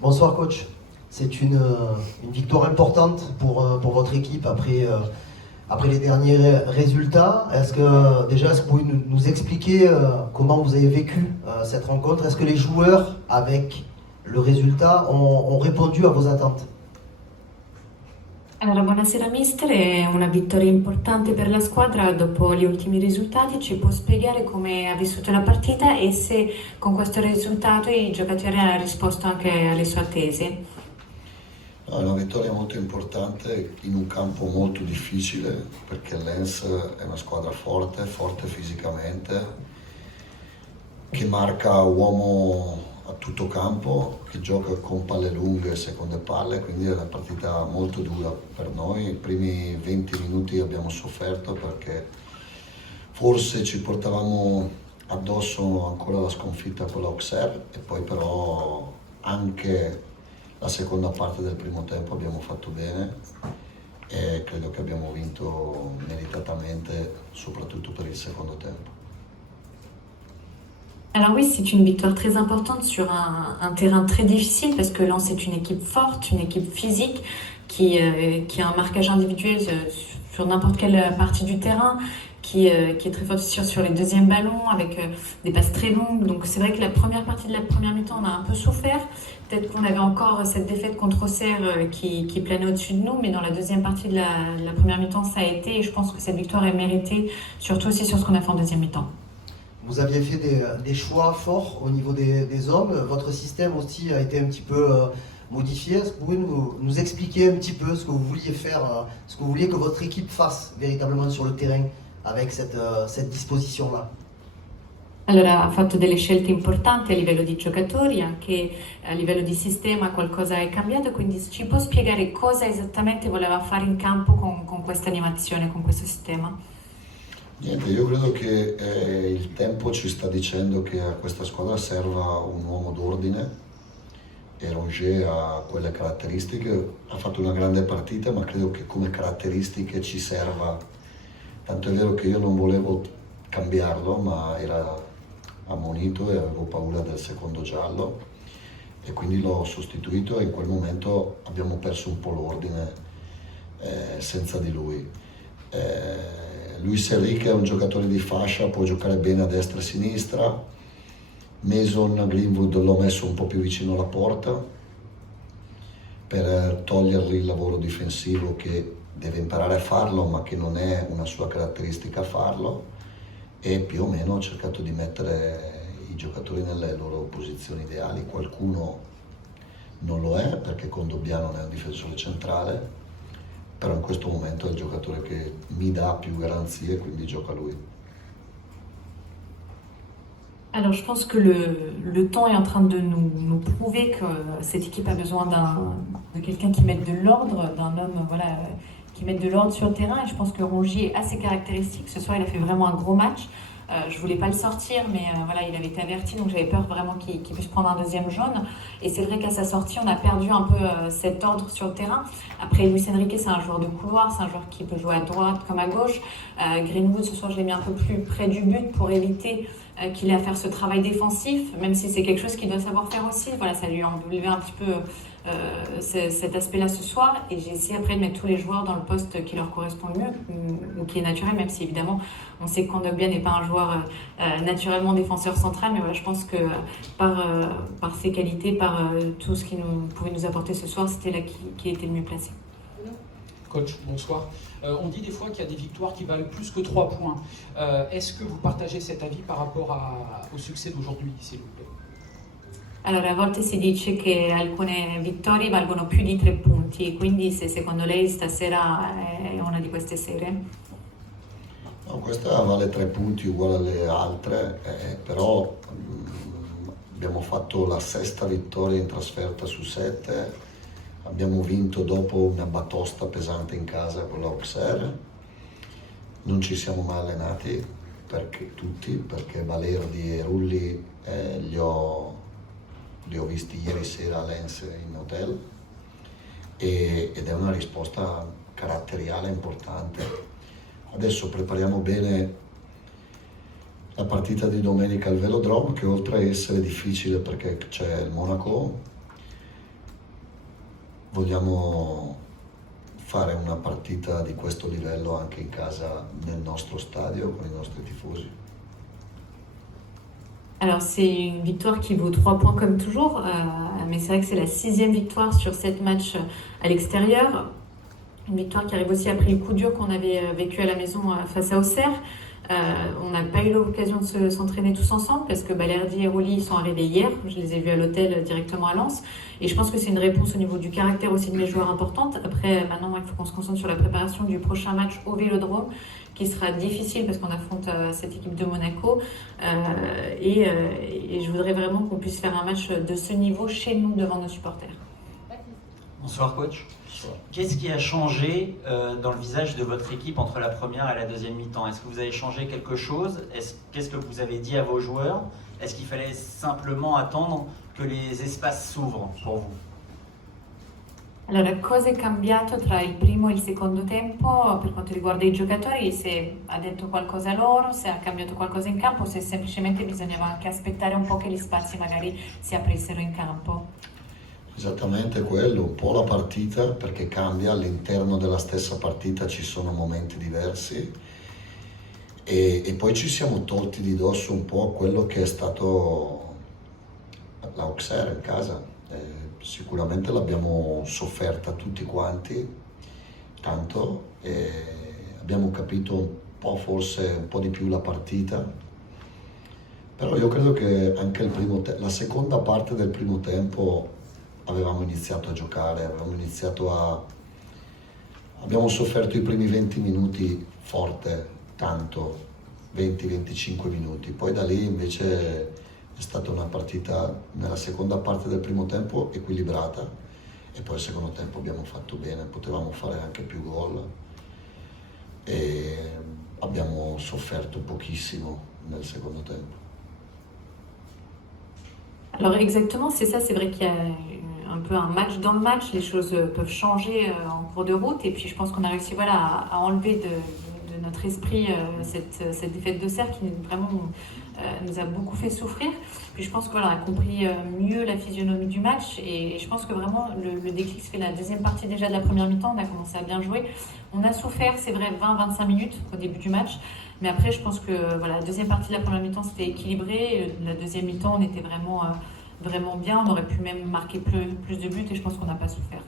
Bonsoir coach. C'est une victoire importante pour votre équipe après les derniers résultats. Est-ce que vous pouvez nous expliquer comment vous avez vécu cette rencontre? Est-ce que les joueurs, avec le résultat, ont répondu à vos attentes? Allora, buonasera mister, è una vittoria importante per la squadra dopo gli ultimi risultati. Ci può spiegare come ha vissuto la partita e se con questo risultato i giocatori hanno risposto anche alle sue attese? No, è una vittoria molto importante in un campo molto difficile perché Lens è una squadra forte, forte fisicamente, che marca uomo a tutto campo, che gioca con palle lunghe e seconde palle, quindi è una partita molto dura per noi. I primi 20 minuti abbiamo sofferto perché forse ci portavamo addosso ancora la sconfitta con l'Auxerre e poi però anche la seconda parte del primo tempo abbiamo fatto bene e credo che abbiamo vinto meritatamente, soprattutto per il secondo tempo. Alors oui, c'est une victoire très importante sur un terrain très difficile parce que Lens est une équipe forte, une équipe physique qui a un marquage individuel sur n'importe quelle partie du terrain, qui est très forte sur les deuxièmes ballons avec des passes très longues. Donc c'est vrai que la première partie de la première mi-temps, on a un peu souffert. Peut-être qu'on avait encore cette défaite contre Auxerre qui planait au-dessus de nous, mais dans la deuxième partie de la première mi-temps, ça a été et je pense que cette victoire est méritée, surtout aussi sur ce qu'on a fait en deuxième mi-temps. Vous aviez fait des choix forts au niveau des hommes. Votre système aussi a été un petit peu modifié. Est-ce que vous pouvez nous expliquer un petit peu ce que vous vouliez faire, ce que vous vouliez que votre équipe fasse véritablement sur le terrain avec cette disposition-là? Allora, ha fatto delle scelte importanti a livello di giocatori, anche a livello di sistema qualcosa è cambiato, quindi ci può spiegare cosa esattamente voleva fare in campo con questa animazione, con questo sistema? Niente, io credo che il tempo ci sta dicendo che a questa squadra serva un uomo d'ordine e Rongier ha quelle caratteristiche, ha fatto una grande partita, ma credo che come caratteristiche ci serva, tanto è vero che io non volevo cambiarlo, ma era ammonito e avevo paura del secondo giallo e quindi l'ho sostituito e in quel momento abbiamo perso un po' l'ordine senza di lui. Luis Enrique è un giocatore di fascia, può giocare bene a destra e a sinistra. Mason Greenwood l'ho messo un po' più vicino alla porta per togliergli il lavoro difensivo che deve imparare a farlo ma che non è una sua caratteristica farlo e più o meno ho cercato di mettere i giocatori nelle loro posizioni ideali. Qualcuno non lo è perché Kondogbia non è un difensore centrale, però in questo momento è il giocatore che mi dà più garanzie, quindi gioca lui. Alors je pense que le temps est en train de nous prouver que cette équipe a besoin de quelqu'un qui mette de l'ordre, d'un homme voilà, qui mette de l'ordre sur le terrain. Et je pense que Rongier a ses caractéristiques. Ce soir, il a fait vraiment un gros match. Je voulais pas le sortir, mais voilà, il avait été averti, donc j'avais peur vraiment qu'il puisse prendre un deuxième jaune. Et c'est vrai qu'à sa sortie, on a perdu un peu cet ordre sur le terrain. Après, Luis Enrique, c'est un joueur de couloir, c'est un joueur qui peut jouer à droite comme à gauche. Greenwood, ce soir, je l'ai mis un peu plus près du but pour éviter qu'il ait à faire ce travail défensif, même si c'est quelque chose qu'il doit savoir faire aussi. Voilà, ça lui a enlevé un petit peu cet aspect-là ce soir. Et j'ai essayé après de mettre tous les joueurs dans le poste qui leur correspond le mieux, ou qui est naturel, même si évidemment on sait que Kondogbia n'est pas un joueur naturellement défenseur central. Mais voilà, je pense que par ses qualités, par tout ce qu'il pouvait nous apporter ce soir, c'était là qui était le mieux placé. Coach, bonsoir. On dit des fois qu'il y a des victoires qui valent plus que 3 points. Est-ce que vous partagez cet avis par rapport au succès d'aujourd'hui, s'il vous plaît? Allora, a volte si dice che alcune vittorie valgono più di 3 punti, quindi se secondo lei stasera è una di queste sere? No, questa vale 3 punti uguale alle altre, però abbiamo fatto la 6ª vittoria in trasferta su 7. Abbiamo vinto dopo una batosta pesante in casa con l'Auxerre, non ci siamo mai allenati perché Balerdi e Rulli li ho visti ieri sera a Lens in hotel ed è una risposta caratteriale importante. Adesso prepariamo bene la partita di domenica al Velodrome, che oltre a essere difficile perché c'è il Monaco, vogliamo fare una partita di questo livello anche in casa nel nostro stadio con i nostri tifosi. Alors c'est une victoire qui vaut 3 points comme toujours, mais c'est vrai que c'est la 6e victoire sur 7 matchs à l'extérieur. Une victoire qui arrive aussi après le coup dur qu'on avait vécu à la maison face à Auxerre. On n'a pas eu l'occasion de s'entraîner tous ensemble parce que Balerdi et Rulli sont arrivés hier. Je les ai vus à l'hôtel directement à Lens. Et je pense que c'est une réponse au niveau du caractère aussi de mes joueurs importante. Après, maintenant, il faut qu'on se concentre sur la préparation du prochain match au Vélodrome qui sera difficile parce qu'on affronte cette équipe de Monaco. Et je voudrais vraiment qu'on puisse faire un match de ce niveau chez nous devant nos supporters. Bonsoir coach. Qu'est-ce qui a changé dans le visage de votre équipe entre la première et la deuxième mi-temps? Est-ce que vous avez changé quelque chose? Qu'est-ce que vous avez dit à vos joueurs? Est-ce qu'il fallait simplement attendre que les espaces s'ouvrent pour vous? Allora, cosa è cambiato tra il primo e il secondo tempo per quanto riguarda i giocatori? Se ha detto qualcosa loro, se ha cambiato qualcosa in campo, se semplicemente bisognava anche aspettare un po' che gli spazi magari si aprissero in campo? Esattamente quello, un po' la partita, perché cambia, all'interno della stessa partita ci sono momenti diversi e poi ci siamo tolti di dosso un po' quello che è stato l'Auxerre in casa. Sicuramente l'abbiamo sofferta tutti quanti, tanto, e abbiamo capito un po', forse un po' di più la partita, però io credo che anche la seconda parte del primo tempo avevamo iniziato a giocare, abbiamo sofferto i primi 20 minuti forte, tanto, 20-25 minuti, poi da lì invece è stata una partita nella seconda parte del primo tempo equilibrata e poi il secondo tempo abbiamo fatto bene, potevamo fare anche più gol e abbiamo sofferto pochissimo nel secondo tempo. Alors exactement, c'est ça, c'est vrai qu'il y a un peu un match dans le match, les choses peuvent changer en cours de route et puis je pense qu'on a réussi voilà, à enlever de notre esprit cette défaite d'Auxerre qui vraiment nous a beaucoup fait souffrir. Puis je pense qu'on a compris mieux la physionomie du match et je pense que vraiment le déclic se fait la deuxième partie déjà de la première mi-temps, on a commencé à bien jouer. On a souffert, c'est vrai, 20-25 minutes au début du match, mais après je pense que voilà, la deuxième partie de la première mi-temps c'était équilibré, la deuxième mi-temps on était vraiment bien, on aurait pu même marquer plus de buts et je pense qu'on n'a pas souffert.